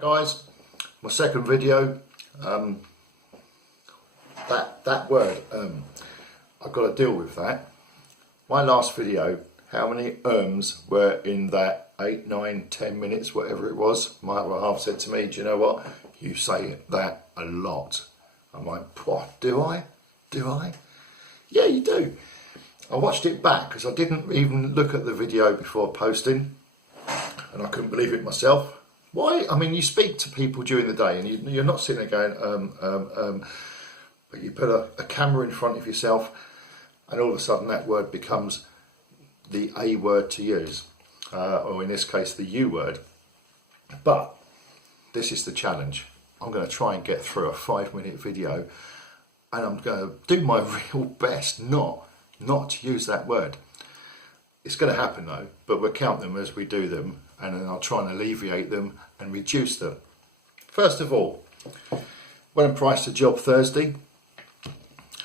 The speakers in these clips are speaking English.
Guys, my second video, that word, I've got to deal with that. My last video, how many were in that 8, 9, 10 minutes, whatever it was? My other half said to me, do you know what, you say that a lot. I'm like, what, do I? Yeah, you do. I watched it back because I didn't even look at the video before posting, and I couldn't believe it myself. Why? I mean, you speak to people during the day and you're not sitting there going, but you put a camera in front of yourself and all of a sudden that word becomes the A word to use, or in this case, the U word. But this is the challenge. I'm going to try and get through a 5-minute video and I'm going to do my real best not to use that word. It's going to happen though, but we'll count them as we do them, and then I'll try and alleviate them and reduce them. First of all, when I priced a job Thursday,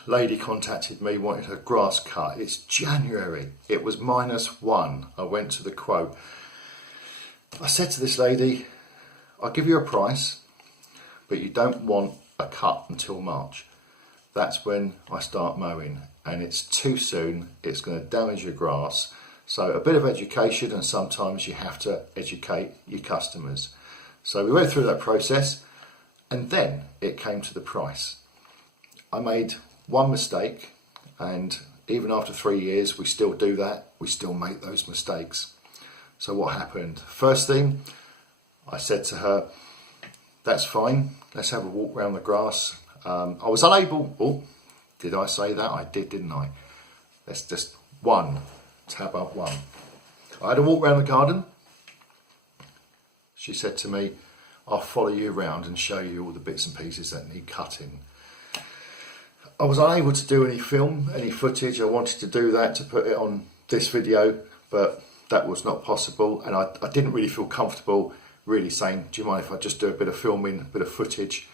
lady contacted me, wanted her grass cut. It's January, it was -1. I went to the quote. I said to this lady, I'll give you a price, but you don't want a cut until March. That's when I start mowing, and it's too soon, it's going to damage your grass. So a bit of education, and sometimes you have to educate your customers. So we went through that process, and then it came to the price. I made one mistake, and even after 3 years we still do that, we still make those mistakes. So what happened? First thing, I said to her, that's fine, let's have a walk around the grass. I was unable, oh, did I say that? I did, didn't I? Let's just tab up one. I had a walk around the garden. She said to me, I'll follow you around and show you all the bits and pieces that need cutting. I was unable to do any film, any footage. I wanted to do that to put it on this video, but that was not possible, and I didn't really feel comfortable really saying, do you mind if I just do a bit of filming, a bit of footage?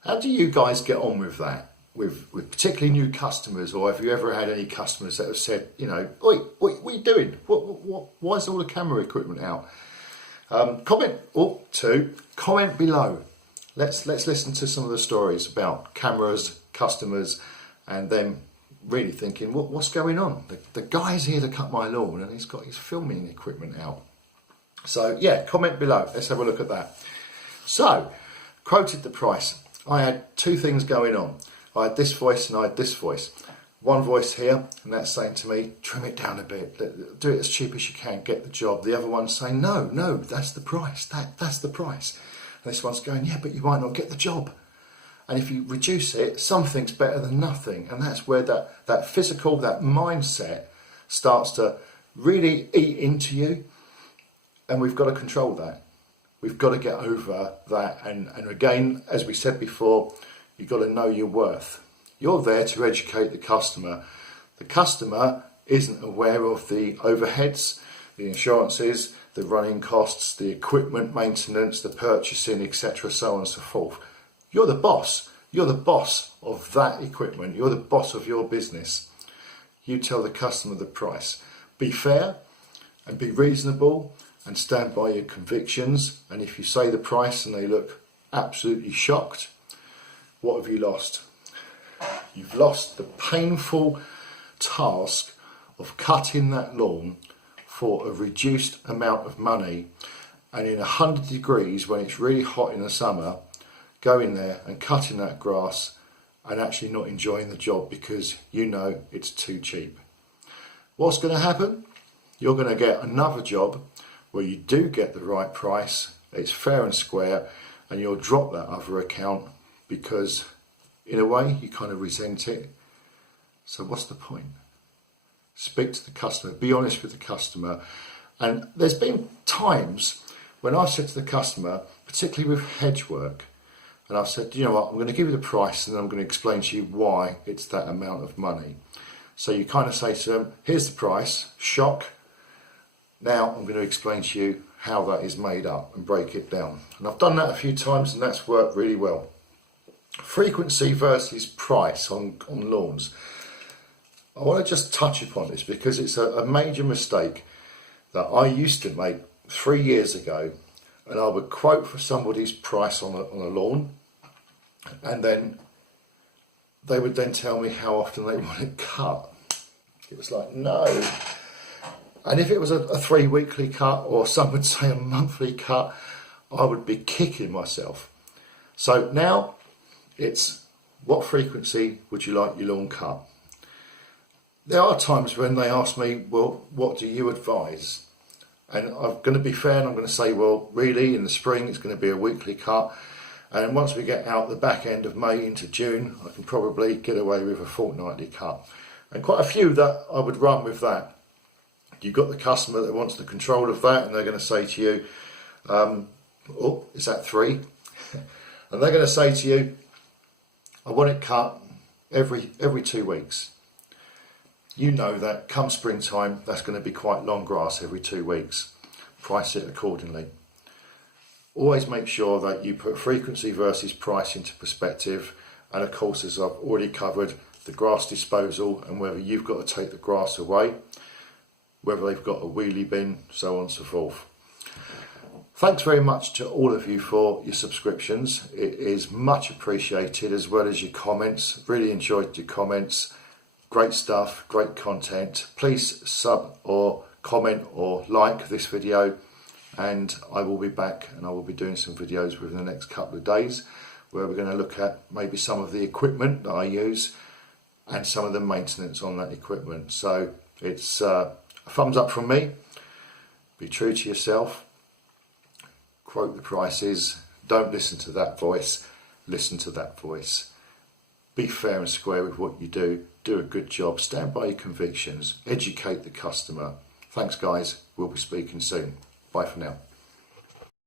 How do you guys get on with that? With particularly new customers, or have you ever had any customers that have said, you know, oi, what are you doing? Why is all the camera equipment out? Comment below. Let's listen to some of the stories about cameras, customers, and them really thinking, what's going on? The guy's here to cut my lawn and he's got his filming equipment out. So yeah, comment below. Let's have a look at that. So, quoted the price. I had two things going on. I had this voice and I had this voice. One voice here, and that's saying to me, trim it down a bit, do it as cheap as you can, get the job. The other one's saying, no, that's the price, that's the price. And this one's going, yeah, but you might not get the job. And if you reduce it, something's better than nothing. And that's where that physical, that mindset starts to really eat into you. And we've got to control that. We've got to get over that. And again, as we said before, you've got to know your worth. You're there to educate the customer. The customer isn't aware of the overheads, the insurances, the running costs, the equipment maintenance, the purchasing, etc., so on and so forth. You're the boss. You're the boss of that equipment. You're the boss of your business. You tell the customer the price. Be fair and be reasonable and stand by your convictions. And if you say the price and they look absolutely shocked, what have you lost? You've lost the painful task of cutting that lawn for a reduced amount of money, and in 100 degrees when it's really hot in the summer, going there and cutting that grass and actually not enjoying the job because you know it's too cheap. What's going to happen? You're going to get another job where you do get the right price, it's fair and square, and you'll drop that other account because in a way you kind of resent it. So what's the point? Speak to the customer, be honest with the customer. And there's been times when I've said to the customer, particularly with hedge work, and I've said, you know what, I'm going to give you the price and then I'm going to explain to you why it's that amount of money. So you kind of say to them, here's the price, shock. Now I'm going to explain to you how that is made up and break it down. And I've done that a few times and that's worked really well. Frequency versus price on lawns. I want to just touch upon this because it's a major mistake that I used to make 3 years ago, and I would quote for somebody's price on a lawn, and then they would then tell me how often they want it cut. It was like, no. And if it was a 3 weekly cut, or some would say a monthly cut, I would be kicking myself. So now it's, what frequency would you like your lawn cut? There are times when they ask me, well, what do you advise? And I'm going to be fair, and I'm going to say, well, really, in the spring it's going to be a weekly cut, and once we get out the back end of May into June, I can probably get away with a fortnightly cut. And quite a few that I would run with that. You've got the customer that wants the control of that, and they're going to say to you, oh, is that 3? And they're going to say to you, I want it cut every 2 weeks. You know that come springtime, that's going to be quite long grass every 2 weeks. Price it accordingly. Always make sure that you put frequency versus price into perspective. And of course, as I've already covered, the grass disposal and whether you've got to take the grass away, whether they've got a wheelie bin, so on and so forth. Thanks very much to all of you for your subscriptions. It is much appreciated, as well as your comments. Really enjoyed your comments. Great stuff, great content. Please sub or comment or like this video, and I will be back, and I will be doing some videos within the next couple of days where we're going to look at maybe some of the equipment that I use and some of the maintenance on that equipment. So it's a thumbs up from me. Be true to yourself. Quote the prices. Don't listen to that voice. Listen to that voice. Be fair and square with what you do. Do a good job. Stand by your convictions. Educate the customer. Thanks, guys. We'll be speaking soon. Bye for now.